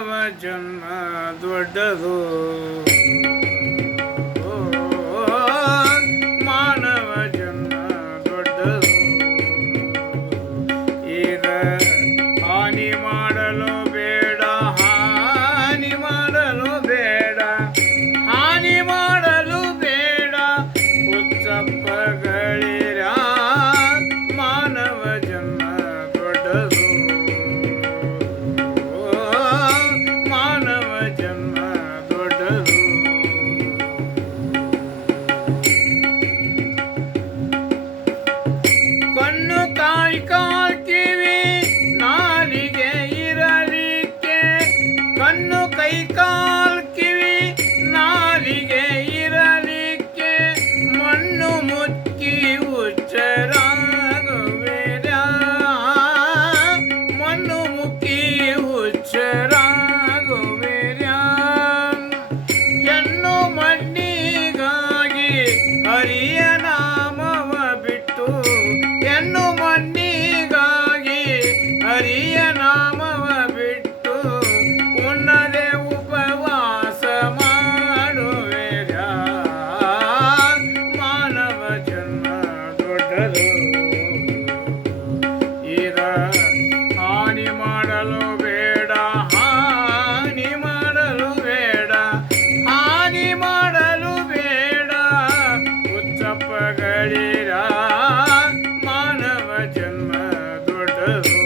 ಮಾನವ ಜನ್ಮ ದೊಡ್ಡದು, ಮಾನವ ಜನ್ಮ ದೊಡ್ಡದು. ಈಗ ಹಾನಿ ಮಾಡಲು ಬೇಡ, ಹಾನಿ ಮಾಡಲು ಬೇಡ, ಹಾನಿ ಮಾಡಲು ಬೇಡ. ಹುಚ್ಚಪ್ಪಗಳಿರ ಮಾನವ ಜನ್ಮ ದೊಡ್ಡದು, ಮಾನವ ಜನ್ಮ ದೊಡ್ಡದು. ಕಣ್ಣು ಕಾಯಿ ಕಾಲ್ ಕಿವಿ ನಾಲಿಗೆ ಇರಲಿಕ್ಕೆ, ಕಣ್ಣು ಕೈ ಕಾಲ್ ಕಿವಿ ನಾಲಿಗೆ ಇರಲಿಕ್ಕೆ. ಮಣ್ಣು ಮುಚ್ಚಿ ಹುಚ್ಚರಾಗುವೆರ, ಮಣ್ಣು ಮುಕ್ಕಿ ಹುಚ್ಚರಾಗುವೆರ. ಹೆಣ್ಣು ಮಣ್ಣಿಗಾಗಿ ಹರಿಯ ನಾಮವ ಬಿಟ್ಟು, ಹೆಣ್ಣು ಮಣ್ಣಿಗಾಗಿ ಹರಿಯ ನಾಮವ ಬಿಟ್ಟು. ಉಣ್ಣದೆ ಉಪವಾಸ ಮಾಡುವೆರ ಮಾನವ ಜನ್ಮ ದೊಡ್ಡದು. ಈಗ ಹಾನಿ ಮಾಡಲು ಬೇಡ, ಹಾನಿ ಮಾಡಲು ಬೇಡ, ಹಾನಿ ಮಾಡಲು ಬೇಡ. ಹುಚ್ಚಪ್ಪಗಳಿರ ಮಾನವ ಜನ್ಮ ದೊಡ್ಡದು.